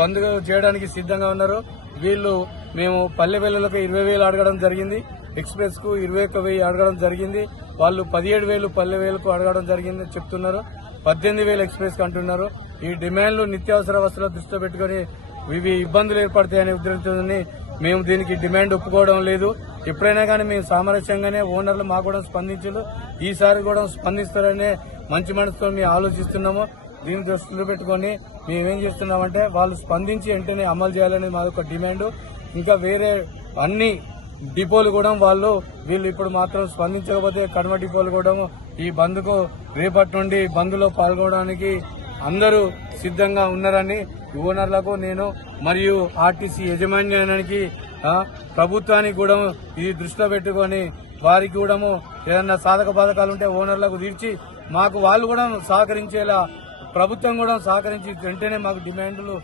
బంద్ చేయడానికి సిద్ధంగా ఉన్నారు. వీళ్ళు మేము పల్లె వెల్లులకు 20,000 అడగడం జరిగింది, ఎక్స్ప్రెస్ కు 21,000 అడగడం జరిగింది. వాళ్ళు 17,000 పల్లె వేలకు అడగడం జరిగింది చెప్తున్నారు. 18,000 ఎక్స్ప్రెస్ కు అంటున్నారు. ఈ డిమాండ్లు నిత్యావసర వస్తువుల దృష్టిలో పెట్టుకుని ఇవి ఇబ్బందులు ఏర్పడతాయనే ఉద్దేశంతో మేము దీనికి డిమాండ్ ఒప్పుకోవడం లేదు. ఎప్పుడైనా కానీ మేము సామరస్యంగానే ఓనర్లు మాకు కూడా స్పందించారు. ఈసారి కూడా స్పందిస్తారనే మంచి మనసుతో మేము ఆలోచిస్తున్నాము. దీన్ని దృష్టిలో పెట్టుకుని మేమేం చేస్తున్నామంటే వాళ్ళు స్పందించి వెంటనే అమలు చేయాలనేది మాది ఒక డిమాండ్. ఇంకా వేరే అన్ని డిపోలు కూడా వీళ్ళు ఇప్పుడు మాత్రం స్పందించకపోతే కడమ డిపోలు కూడా ఈ బంద్కు రేపటి నుండి బంద్లో పాల్గొనడానికి అందరూ సిద్ధంగా ఉన్నారని ఓనర్లకు నేను మరియు ఆర్టీసీ యాజమాన్యానికి ప్రభుత్వానికి కూడా ఇది దృష్టిలో పెట్టుకుని వారికి కూడా ఏదన్నా సాధక బాధకాలు ఉంటే ఓనర్లకు తీర్చి మాకు వాళ్ళు కూడా సహకరించేలా ప్రభుత్వం కూడా సహకరించి వెంటనే మాకు డిమాండ్లు